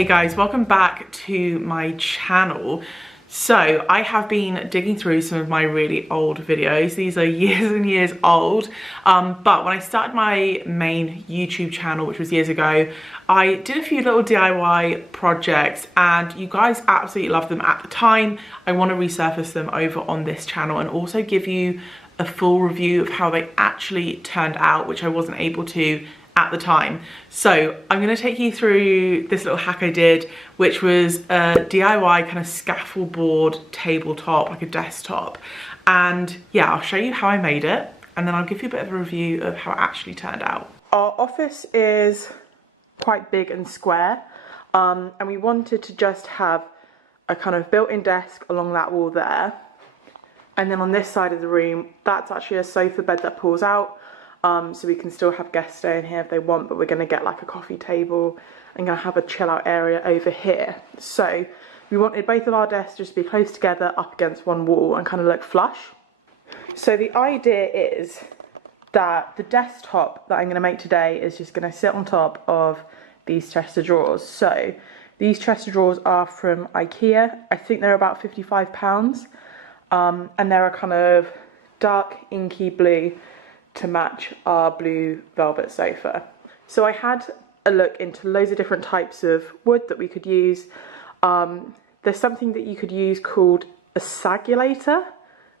Hey guys, welcome back to my channel. So I have been digging through some of my really old videos. These are years and years old, but when I started my main YouTube channel, which was years ago, I did a few little DIY projects and you guys absolutely loved them at the time. I want to resurface them over on this channel and also give you a full review of how they actually turned out, which I wasn't able to at the time. So I'm going to take you through this little hack I did, which was a DIY kind of scaffold board tabletop, like a desktop. And yeah, I'll show you how I made it and then I'll give you a bit of a review of how it actually turned out. Our office is quite big and square, and we wanted to just have a kind of built-in desk along that wall there. And then on this side of the room, that's actually a sofa bed that pulls out. So we can still have guests stay in here if they want, but we're going to get like a coffee table and going to have a chill out area over here. So we wanted both of our desks just to be close together up against one wall and kind of look flush. So the idea is that the desktop that I'm going to make today is just going to sit on top of these chest of drawers. So these chest of drawers are from IKEA. I think they're about £55, and they're a kind of dark inky blue to match our blue velvet sofa. So I had a look into loads of different types of wood that we could use. There's something that you could use called a sagulator.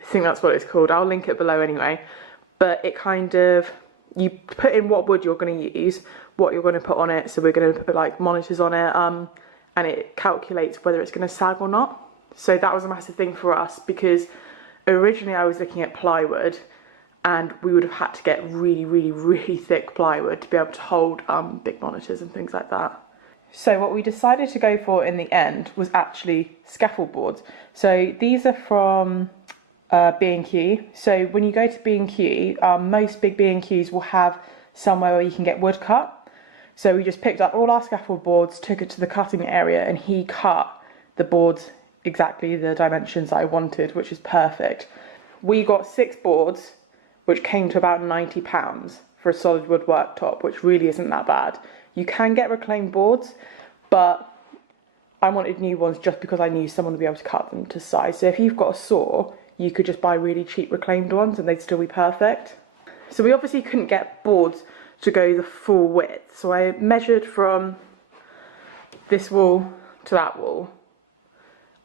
I think that's what it's called. I'll link it below anyway. But it kind of, you put in what wood you're going to use, what you're going to put on it. So we're going to put like monitors on it, and it calculates whether it's going to sag or not. So that was a massive thing for us because originally I was looking at plywood, and we would have had to get really thick plywood to be able to hold big monitors and things like that. So what we decided to go for in the end was actually scaffold boards. So these are from B&Q. So when you go to B&Q, most big B&Qs will have somewhere where you can get wood cut. So we just picked up all our scaffold boards, took it to the cutting area, and he cut the boards exactly the dimensions I wanted, which is perfect. We got 6 boards, which came to about £90 for a solid wood worktop, which really isn't that bad. You can get reclaimed boards, but I wanted new ones just because I knew someone would be able to cut them to size. So if you've got a saw, you could just buy really cheap reclaimed ones and they'd still be perfect. So we obviously couldn't get boards to go the full width. So I measured from this wall to that wall,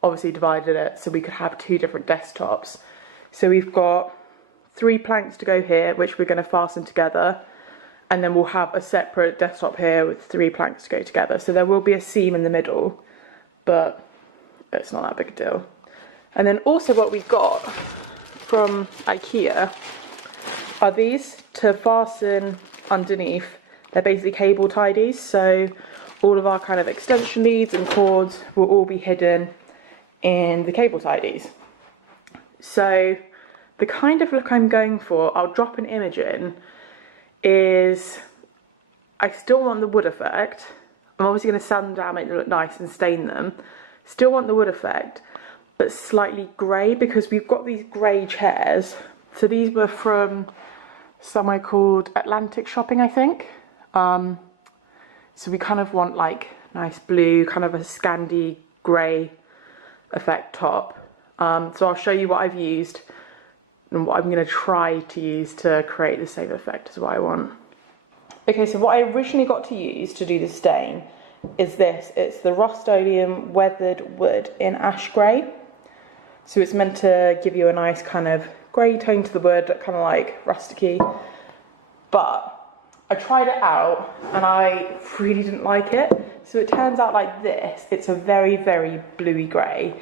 obviously divided it so we could have 2 different desktops. So we've got 3 planks to go here, which we're going to fasten together, and then we'll have a separate desktop here with 3 planks to go together. So there will be a seam in the middle, but it's not that big a deal. And then also what we've got from IKEA are these to fasten underneath. They're basically cable tidies, so all of our kind of extension leads and cords will all be hidden in the cable tidies. So the kind of look I'm going for, I'll drop an image in, is I still want the wood effect. I'm obviously going to sand them down, make them look nice and stain them. Still want the wood effect, but slightly grey, because we've got these grey chairs. So these were from somewhere called Atlantic Shopping, I think. So we kind of want like nice blue, kind of a Scandi grey effect top. So I'll show you what I've used and what I'm going to try to use to create the same effect as what I want. Okay, so what I originally got to use to do the stain is this. It's the Rust-Oleum weathered wood in ash grey. So it's meant to give you a nice kind of grey tone to the wood, kind of like rusticy. But I tried it out and I really didn't like it. So it turns out like this. It's a very bluey grey.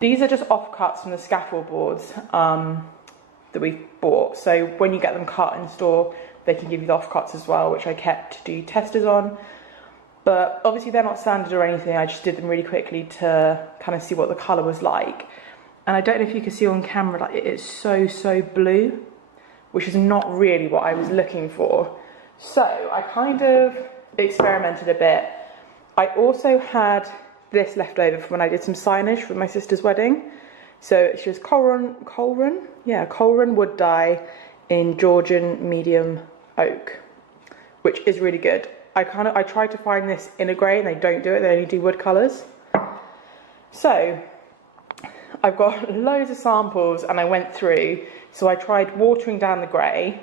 These are just offcuts from the scaffold boards that we've bought. So when you get them cut in store, they can give you the offcuts as well, which I kept to do testers on. But obviously they're not sanded or anything. I just did them really quickly to kind of see what the colour was like. And I don't know if you can see on camera, like it is so blue, which is not really what I was looking for. So I kind of experimented a bit. I also had this left over from when I did some signage for my sister's wedding. So it's just Коврон wood dye in Georgian medium oak, which is really good. I tried to find this in a grey and they don't do it, they only do wood colours. So I've got loads of samples and I went through, so I tried watering down the grey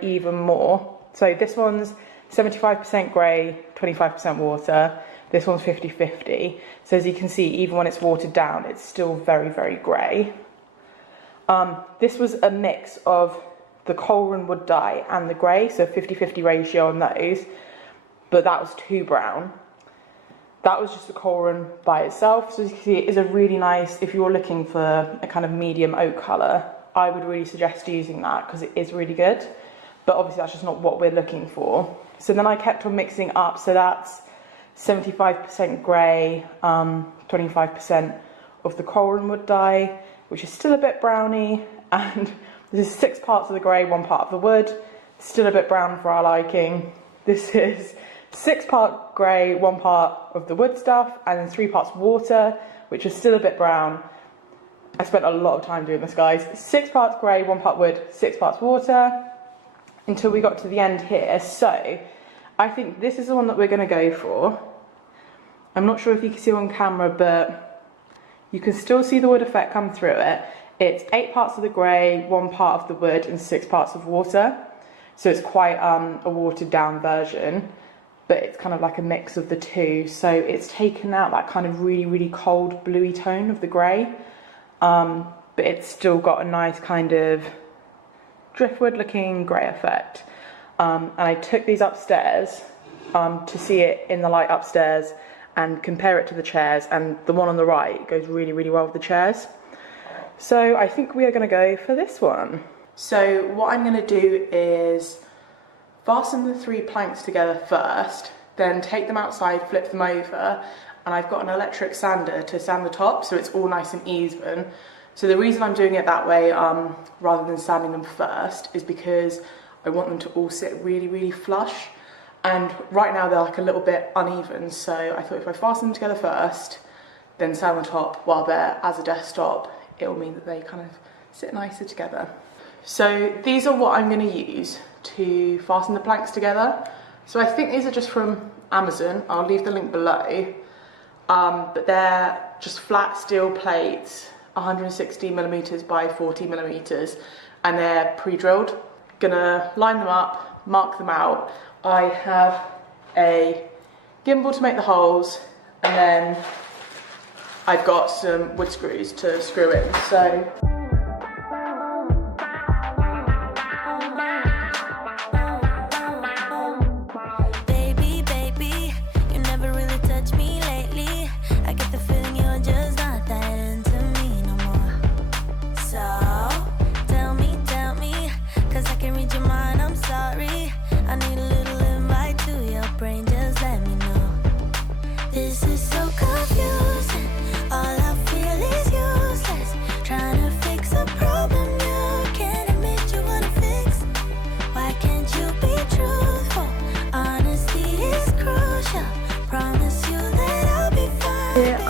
even more. So this one's 75% grey, 25% water. This one's 50-50. So as you can see, even when it's watered down, it's still very, very grey. This was a mix of the 𝐬𝐪𝑯𝘬𝘴 wood dye and the grey, so 50-50 ratio on those, but that was too brown. That was just the 𝐬𝐪𝑯𝘬𝘴 by itself. So as you can see, it is a really nice, if you're looking for a kind of medium oak colour, I would really suggest using that because it is really good. But obviously that's just not what we're looking for. So then I kept on mixing up, so that's 75% grey, 25% of the 𝐬𝐪𝑯𝘬𝘴 wood dye, which is still a bit browny, and this is 6 parts of the grey, 1 part of the wood, still a bit brown for our liking. This is 6 part grey, 1 part of the wood stuff, and then 3 parts water, which is still a bit brown. I spent a lot of time doing this, guys. 6 parts grey, 1 part wood, 6 parts water, until we got to the end here. So I think this is the one that we're going to go for. I'm not sure if you can see on camera, but you can still see the wood effect come through it. It's 8 parts of the grey, 1 part of the wood, and 6 parts of water. So it's quite a watered down version, but it's kind of like a mix of the two. So it's taken out that kind of really, really cold bluey tone of the grey, but it's still got a nice kind of driftwood looking grey effect. And I took these upstairs to see it in the light upstairs and compare it to the chairs, and the one on the right goes really, really well with the chairs. So I think we are going to go for this one. So what I'm going to do is fasten the 3 planks together first, then take them outside, flip them over, and I've got an electric sander to sand the top so it's all nice and even. So the reason I'm doing it that way rather than sanding them first is because I want them to all sit really, really flush, and right now they're like a little bit uneven, so I thought if I fasten them together first, then sand the top while they're as a desktop, it will mean that they kind of sit nicer together. So these are what I'm going to use to fasten the planks together. So I think these are just from Amazon. I'll leave the link below. But they're just flat steel plates, 160mm by 40mm, and they're pre-drilled. Gonna line them up, mark them out. I have a gimbal to make the holes, and then I've got some wood screws to screw in. So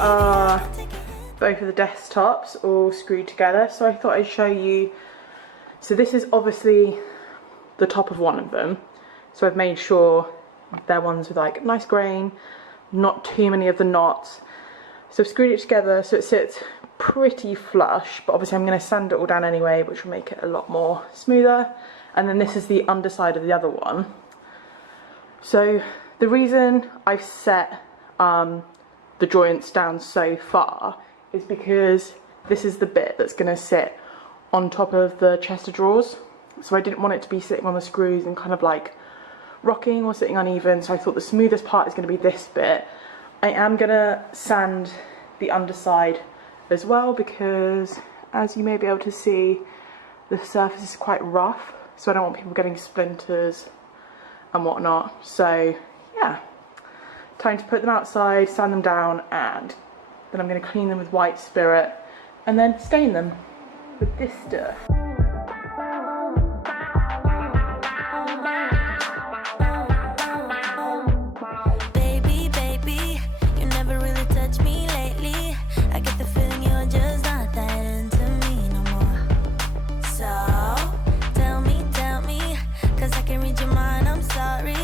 are both of the desktops all screwed together, so I thought I'd show you. So this is obviously the top of one of them, so I've made sure they're ones with like nice grain, not too many of the knots. So I've screwed it together so it sits pretty flush, but obviously I'm going to sand it all down anyway, which will make it a lot more smoother. And then this is the underside of the other one. So the reason I've set the joints down so far is because this is the bit that's going to sit on top of the chest of drawers, so I didn't want it to be sitting on the screws and kind of like rocking or sitting uneven, so I thought the smoothest part is going to be this bit. I am going to sand the underside as well because, as you may be able to see, the surface is quite rough, so I don't want people getting splinters and whatnot. So yeah, time to put them outside, sand them down, and then I'm going to clean them with white spirit and then stain them with this stuff. Sorry,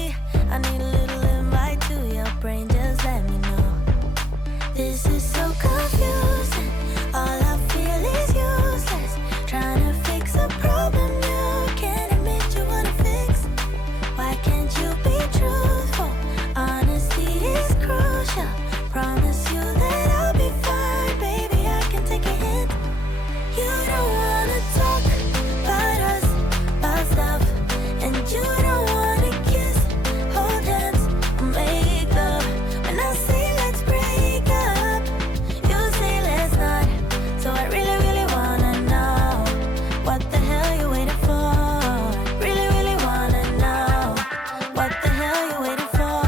This is so confusing. All I feel is useless. Trying to fix a problem you can't admit you wanna fix. Why can't you be truthful? Honesty is crucial. Promise you that I'll be fine, baby. I can take a hint. You don't wanna talk about us, about stuff, and you don't wanna kiss, hold hands, or make love. When I say let's break up, you say let's not. So I really, really wanna know what the hell you waiting for. Really, really wanna know what the hell you waiting for.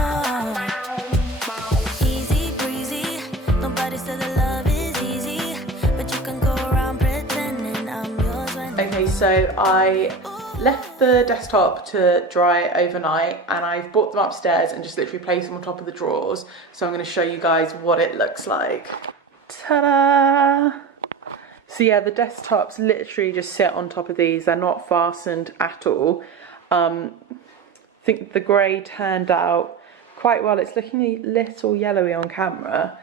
Easy breezy, nobody said that love is easy, but you can go around pretending I'm yours when. Okay, so I left the desktop to dry overnight and I've brought them upstairs and just literally placed them on top of the drawers. So I'm going to show you guys what it looks like. Ta-da! So yeah, the desktops literally just sit on top of these. They're not fastened at all. I think the grey turned out quite well. It's looking a little yellowy on camera,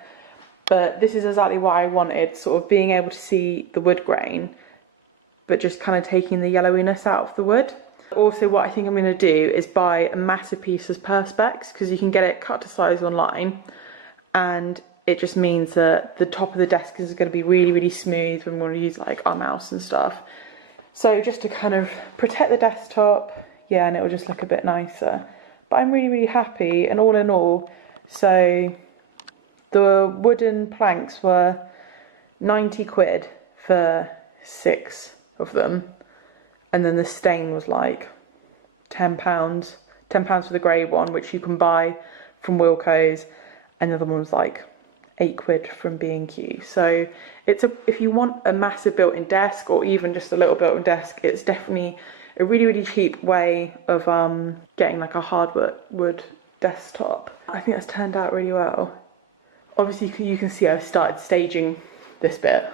but this is exactly what I wanted, sort of being able to see the wood grain, but just kind of taking the yellowiness out of the wood. Also, what I think I'm going to do is buy a massive piece of Perspex, because you can get it cut to size online, and it just means that the top of the desk is going to be really, really smooth when we want to use like our mouse and stuff. So just to kind of protect the desktop, yeah, and it will just look a bit nicer. But I'm really, really happy, and all in all, so the wooden planks were 90 quid for 6 of them, and then the stain was like £10 for the grey one, which you can buy from 𝘱𝘬𝘮𝑒, and the other one was like 8 quid from 𝐵&Q. So it's if you want a massive built-in desk, or even just a little built-in desk, it's definitely a really, really cheap way of getting like a hardwood wood desktop. I think that's turned out really well. Obviously you can see I've started staging this bit.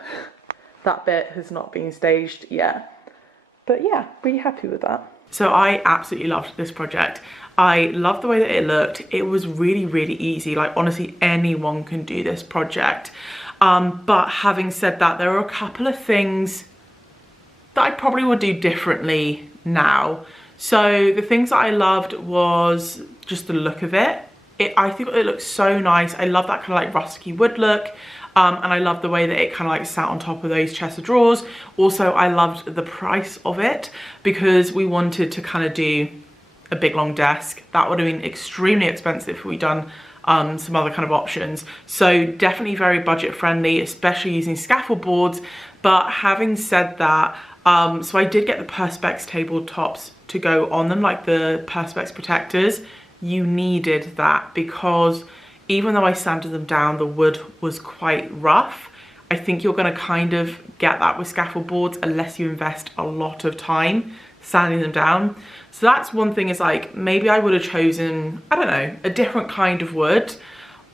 That bit has not been staged yet, but yeah, really happy with that. So I absolutely loved this project. I loved the way that it looked. It was really, really easy. Like honestly, anyone can do this project. But having said that, there are a couple of things that I probably would do differently now. So the things that I loved was just the look of it. I think it looks so nice. I love that kind of like rusty wood look. And I love the way that it kind of like sat on top of those chest of drawers. Also, I loved the price of it, because we wanted to kind of do a big long desk. That would have been extremely expensive if we'd done some other kind of options. So definitely very budget friendly, especially using scaffold boards. But having said that, so I did get the Perspex tabletops to go on them, like the Perspex protectors. You needed that, because even though I sanded them down, the wood was quite rough. I think you're gonna kind of get that with scaffold boards unless you invest a lot of time sanding them down. So that's one thing, is like, maybe I would have chosen, I don't know, a different kind of wood,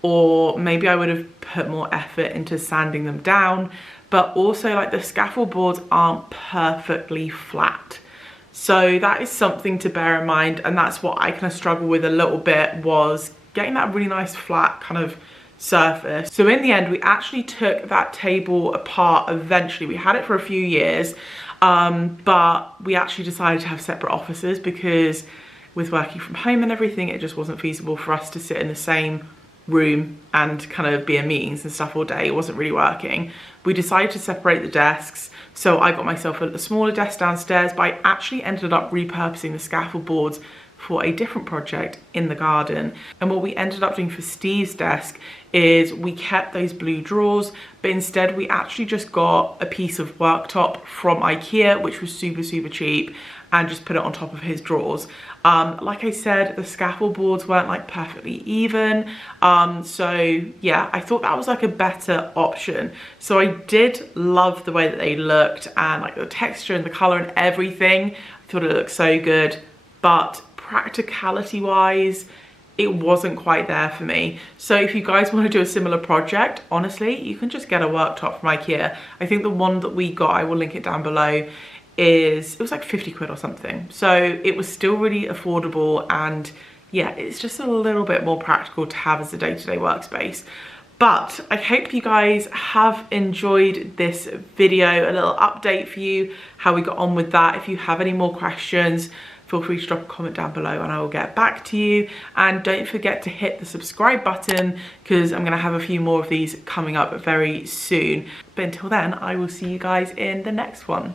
or maybe I would have put more effort into sanding them down. But also, like, the scaffold boards aren't perfectly flat. So that is something to bear in mind, and that's what I kind of struggle with a little bit, was getting that really nice flat kind of surface. So in the end, we actually took that table apart eventually. We had it for a few years, but we actually decided to have separate offices, because with working from home and everything, it just wasn't feasible for us to sit in the same room and kind of be in meetings and stuff all day. It wasn't really working. We decided to separate the desks. So I got myself a smaller desk downstairs, but I actually ended up repurposing the scaffold boards for a different project in the garden. And what we ended up doing for Steve's desk is we kept those blue drawers, but instead we actually just got a piece of worktop from IKEA, which was super, super cheap, and just put it on top of his drawers. Like I said, the scaffold boards weren't like perfectly even. So yeah, I thought that was like a better option. So I did love the way that they looked, and like the texture and the color and everything. I thought it looked so good, but practicality wise, it wasn't quite there for me. So if you guys want to do a similar project, honestly, you can just get a worktop from IKEA. I think the one that we got, I will link it down below, it was like 50 quid or something. So it was still really affordable, and yeah, it's just a little bit more practical to have as a day-to-day workspace. But I hope you guys have enjoyed this video, a little update for you, how we got on with that. If you have any more questions, feel free to drop a comment down below and I will get back to you. And don't forget to hit the subscribe button because I'm gonna have a few more of these coming up very soon. But until then, I will see you guys in the next one.